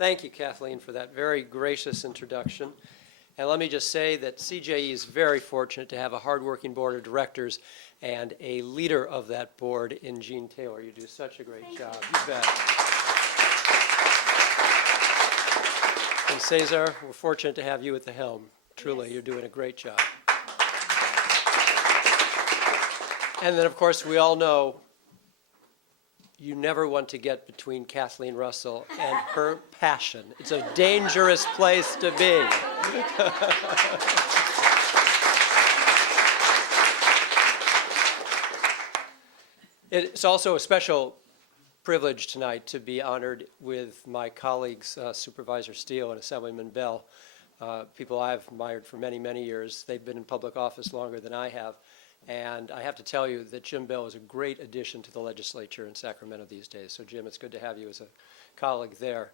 Thank you, Kathleen, for that very gracious introduction. And let me just say that CJE is very fortunate to have a hardworking board of directors and a leader of that board in Jean Taylor. You do such a great job. You bet. And Cesar, we're fortunate to have you at the helm. Truly, yes. You're doing a great job. And then, of course, we all know you never want to get between Kathleen Russell and her passion. It's a dangerous place to be. It's also a special privilege tonight to be honored with my colleagues, Supervisor Steele and Assemblyman Bell, people I've admired for many, many years. They've been in public office longer than I have. And I have to tell you that Jim Bell is a great addition to the legislature in Sacramento these days. So, Jim, it's good to have you as a colleague there.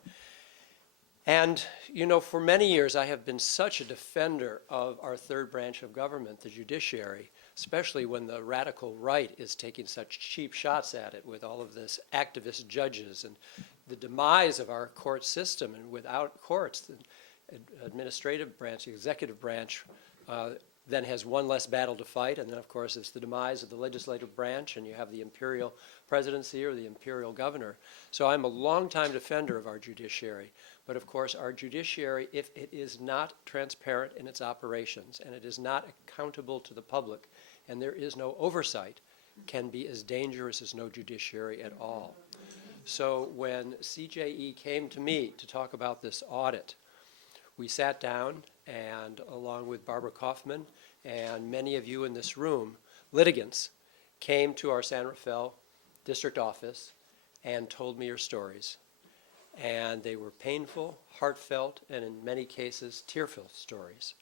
And, you know, for many years I have been such a defender of our third branch of government, the judiciary, especially when the radical right is taking such cheap shots at it with all of this activist judges and the demise of our court system. And without courts, the administrative branch, the executive branch, then has one less battle to fight, and then of course it's the demise of the legislative branch, and you have the imperial presidency or the imperial governor. So I'm a longtime defender of our judiciary, but of course our judiciary, if it is not transparent in its operations and it is not accountable to the public and there is no oversight, can be as dangerous as no judiciary at all. So when CJE came to me to talk about this audit, we sat down and along with Barbara Kaufman and many of you in this room, litigants, came to our San Rafael district office and told me your stories. And they were painful, heartfelt, and in many cases, tearful stories.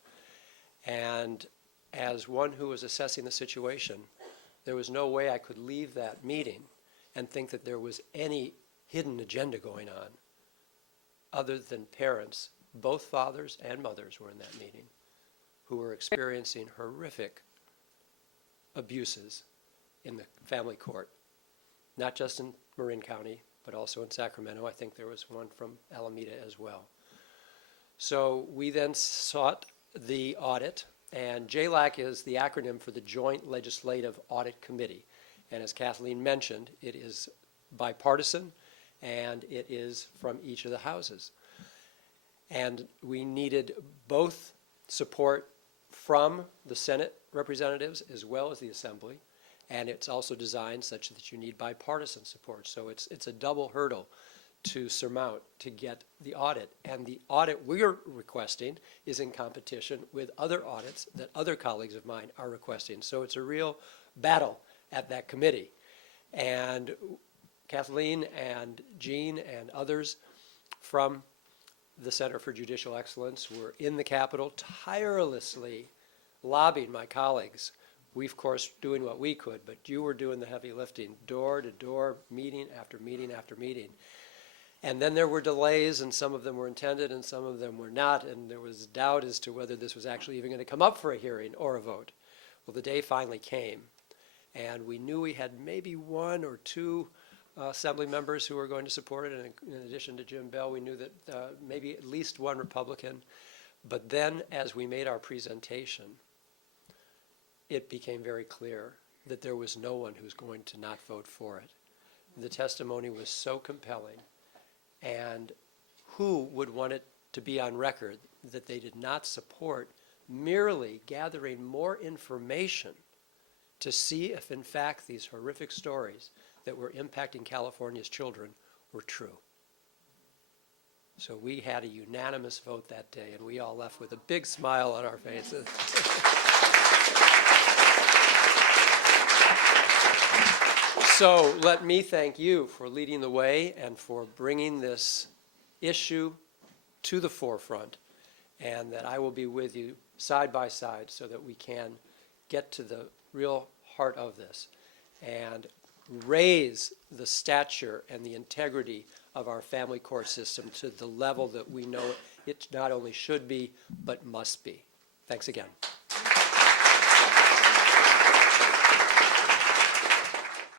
And as one who was assessing the situation, there was no way I could leave that meeting and think that there was any hidden agenda going on other than parents. Both fathers and mothers were in that meeting who were experiencing horrific abuses in the family court, not just in Marin County, but also in Sacramento. I think there was one from Alameda as well. So we then sought the audit, and JLAC is the acronym for the Joint Legislative Audit Committee. And as Kathleen mentioned, it is bipartisan, and it is from each of the houses. And we needed both support from the Senate representatives as well as the Assembly. And it's also designed such that you need bipartisan support. So it's a double hurdle to surmount to get the audit. And the audit we're requesting is in competition with other audits that other colleagues of mine are requesting. So it's a real battle at that committee. And Kathleen and Jean and others from the Center for Judicial Excellence were in the Capitol tirelessly lobbying my colleagues. We, of course, doing what we could, but you were doing the heavy lifting, door to door, meeting after meeting after meeting. And then there were delays, and some of them were intended and some of them were not, and there was doubt as to whether this was actually even going to come up for a hearing or a vote. Well, the day finally came, and we knew we had maybe one or two Assembly members who were going to support it, and in addition to Jim Bell, we knew that maybe at least one Republican. But then, as we made our presentation, it became very clear that there was no one who's going to not vote for it. The testimony was so compelling, and who would want it to be on record that they did not support merely gathering more information to see if, in fact, these horrific stories that were impacting California's children were true. So we had a unanimous vote that day, and we all left with a big smile on our faces. So let me thank you for leading the way and for bringing this issue to the forefront, and that I will be with you side by side so that we can get to the real heart of this and raise the stature and the integrity of our family court system to the level that we know it not only should be, but must be. Thanks again.